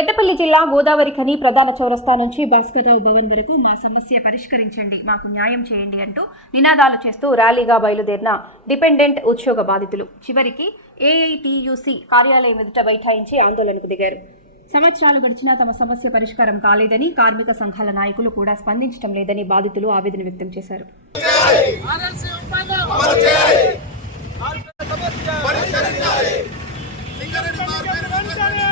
పెద్దపల్లి జిల్లా గోదావరి ఖని ప్రధాన చౌరస్తా నుంచి భాస్కర్రావు భవన్ వరకు మా సమస్య పరిష్కరించండి మాకు న్యాయం చేయండి అంటూ నినాదాలు చేస్తూ ర్యాలీగా బయలుదేరిన డిపెండెంట్ ఉద్యోగ బాధితులు. చివరికి ఏఐటియుసి కార్యాలయం ఎదుట బైఠాయించి ఆందోళనకు దిగారు. సంవత్సరాలు గడిచినా తమ సమస్య పరిష్కారం కాలేదని కార్మిక సంఘాల నాయకులు కూడా స్పందించడం లేదని బాధితులు ఆవేదన వ్యక్తం చేశారు. ఆర్ఎల్సీ ఒప్పందం సింగరేణి మార్పేరు వెంటనే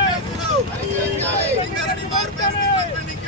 సింగరేణి మార్పేరు వెంటనే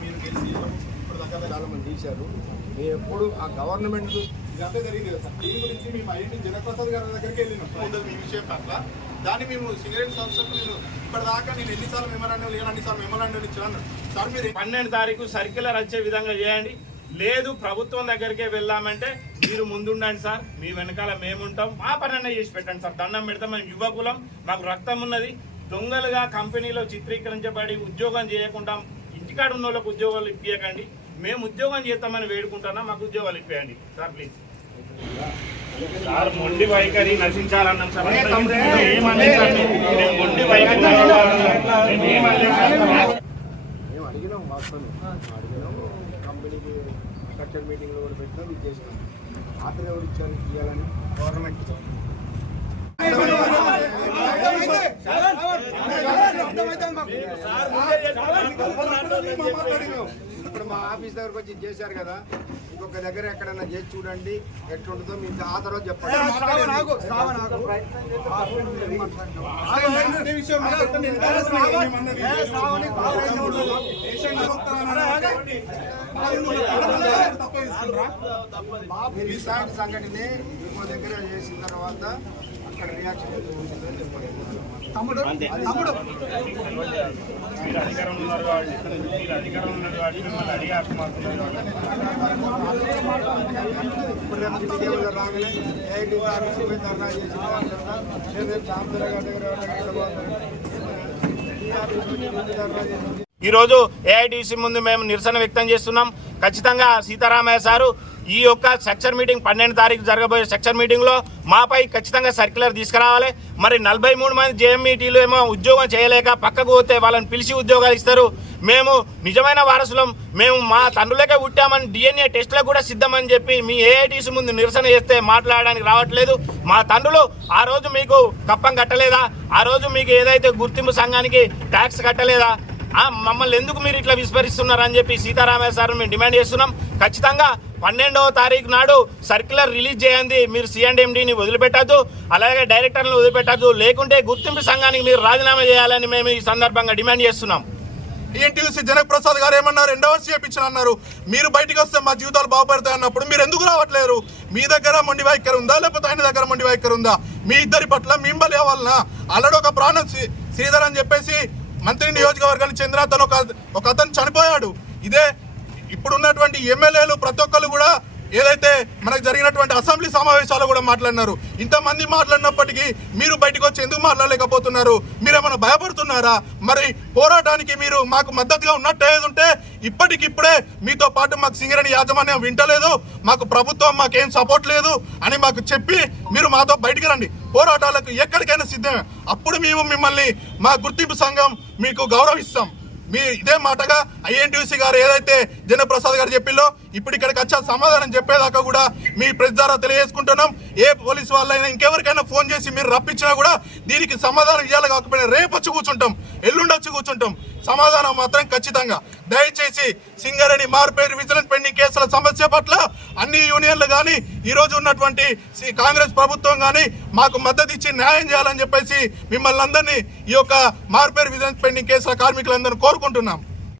మీరు గెలిచి ఇప్పుడు దాకా చాలా. మంది తీశారు మేము ఎప్పుడు ఆ గవర్నమెంట్ ఇదంతా జరిగింది కదా సార్. దీని గురించి మేము ఐఐటి జనప్రసాద్ గారి దగ్గరికి వెళ్ళినాం. మీ విషయం పట్ల. దాన్ని మేము సింగరేట్ సంస్థకు నేను ఇప్పటిదాకా నేను ఎన్నిసార్లు మెమరాండం లేను అన్నిసార్లు మెమరాండం ఇచ్చాను సార్ మీరు పన్నెండు తారీఖు సర్క్యులర్ వచ్చే విధంగా చేయండి. లేదు ప్రభుత్వం దగ్గరికే వెళ్ళామంటే మీరు ముందుండండి సార్. మీ వెనకాల మేముంటాం. మా పనన్నా చేసి పెట్టండి సార్. దండం పెడతాం మేము యువకులం మాకు రక్తం ఉన్నది. దొంగలుగా కంపెనీలో చిత్రీకరించబడి ఉద్యోగం చేయకుండా ఇంటికాడ ఉన్న వాళ్ళకి ఉద్యోగాలు ఇప్పించకండి మేము ఉద్యోగం చేస్తామని వేడుకుంటున్నాం మాకు ఉద్యోగాలు ఇప్పియండి. సార్ ప్లీజ్ సార్ మొండి వైఖరి నశించాలన్నాం సార్ మేము మొండి వైఖరి అడిగినాం వాస్తవం అడిగినాము కంపెనీకి స్ట్రక్చర్ మీటింగ్లో కూడా పెట్టినాం ఇది చేసినాం ఆత్ర ఎవరు ఇచ్చారు ఇవ్వాలని గవర్నమెంట్ ఇప్పుడు మా ఆఫీస్ దగ్గరకు వచ్చి చేశారు కదా ఇంకొక దగ్గర ఎక్కడైనా చేసి చూడండి ఎట్లుంటుందో మీకు ఆ తర్వాత చెప్పండి. ఇలాంటి సంఘటనే ఇంకో దగ్గర చేసిన తర్వాత అక్కడ రియాక్షన్ తమ్ముడు తమ్ముడు. మీరు అధికారంలో ఉన్నారు అధికారంలో ఉన్నారు అడిగే హక్కు ఈరోజు రాగానే ఏఐటీ ఆఫీస్ పోయి ధర్నా చేసిన దగ్గర ముందు ధర్నా ఏఐటీసీ ముందు మేము నిరసన వ్యక్తం చేస్తున్నాం. ఖచ్చితంగా సీతారామయ్య సారు ఈ యొక్క సెక్షన్ మీటింగ్ పన్నెండు తారీఖు జరగబోయే సెక్షన్ మీటింగ్లో మాపై ఖచ్చితంగా సర్క్యులర్ తీసుకురావాలి. మరి నలభై మూడు మంది జేఎంఈటీలు ఏమో ఉద్యోగం చేయలేక పక్కకు పోతే వాళ్ళని పిలిచి ఉద్యోగాలు ఇస్తారు. మేము నిజమైన వారసులం. మేము మా తండ్రులకే పుట్టామని డిఎన్ఏ టెస్ట్లకు కూడా సిద్ధమని చెప్పి మీ ఏఐటీసీ ముందు నిరసన చేస్తే మాట్లాడడానికి రావట్లేదు. మా తండ్రులు ఆ రోజు మీకు కప్పం కట్టలేదా? ఆ రోజు మీకు ఏదైతే గుర్తింపు సంఘానికి ట్యాక్స్ కట్టలేదా? మమ్మల్ని ఎందుకు మీరు ఇట్లా విస్మరిస్తున్నారని చెప్పి సీతారామయ్య సార్ మేము డిమాండ్ చేస్తున్నాం. ఖచ్చితంగా పన్నెండవ తారీఖు నాడు సర్క్యులర్ రిలీజ్ చేయండి. మీరు సిఎండిఎండిని వదిలిపెట్టద్దు అలాగే డైరెక్టర్లను వదిలిపెట్టద్దు. లేకుంటే గుర్తింపు సంఘానికి మీరు రాజీనామా చేయాలని మేము ఈ సందర్భంగా డిమాండ్ చేస్తున్నాం. టీఎన్టీయూసీ జనక్ ప్రసాద్ గారు ఏమన్నారు? ఎండవర్స్ చేయించిన అన్నారు. మీరు బయటికి వస్తే మా జీవితాలు బాగుపడతాయి అన్నప్పుడు మీరు ఎందుకు రావట్లేరు? మీ దగ్గర మొండి వైఖరి ఉందా? లేకపోతే ఆయన దగ్గర మొండి వైఖరి ఉందా? మీ ఇద్దరి పట్ల మింబలి అవ్వాలనా? అల్లడు ఒక ప్రాణం శ్రీధర్ అని చెప్పేసి మంత్రి నియోజకవర్గానికి చెందిన అతను ఒక అతను చనిపోయాడు. ఇదే ఇప్పుడు ఉన్నటువంటి ఎమ్మెల్యేలు ప్రతి ఒక్కరు కూడా అసెంబ్లీ సమావేశాలు కూడా మాట్లాడినారు. ఇంతమంది మాట్లాడినప్పటికీ మీరు బయటకు వచ్చి ఎందుకు మాట్లాడలేకపోతున్నారు? మీరేమైనా భయపడుతున్నారా? మరి పోరాటానికి మీరు మాకు మద్దతుగా ఉన్నట్టు ఏది ఉంటే ఇప్పటికిప్పుడే మీతో పాటు మాకు సింగరేణి యాజమాన్యం వింటలేదు మాకు ప్రభుత్వం మాకేం సపోర్ట్ లేదు అని మాకు చెప్పి మీరు మాతో బయటికి రండి. పోరాటాలకు ఎక్కడికైనా సిద్ధమే. అప్పుడు మేము మిమ్మల్ని మా గుర్తింపు సంఘం మీకు గౌరవిస్తాం. మీ ఇదే మాటగా ఐఎన్టీసీ గారు ఏదైతే జనప్రసాద్ గారు చెప్పిల్లో ఇప్పుడు ఇక్కడికి వచ్చా సమాధానం చెప్పేదాకా కూడా మీ ప్రెస్ ద్వారా తెలియజేసుకుంటున్నాం. ఏ పోలీస్ వాళ్ళైనా ఇంకెవరికైనా ఫోన్ చేసి మీరు రప్పించినా కూడా దీనికి సమాధానం ఇవ్వాలి కాకపోయినా రేపు వచ్చి కూర్చుంటాం. ఎల్లుండొచ్చి కూర్చుంటాం. సమాధానం మాత్రం ఖచ్చితంగా. దయచేసి సింగరేణి మార్పేరు విజిలెన్స్ పెండింగ్ కేసుల సమస్య పట్ల అన్ని యూనియన్లు కానీ ఈరోజు ఉన్నటువంటి సి- కాంగ్రెస్ ప్రభుత్వం కానీ మాకు మద్దతు ఇచ్చి న్యాయం చేయాలని చెప్పేసి మిమ్మల్ని అందరినీ ఈ యొక్క మార్పేరు విజిలెన్స్ పెండింగ్ కేసుల కోరు కోరుకుంటున్నాం.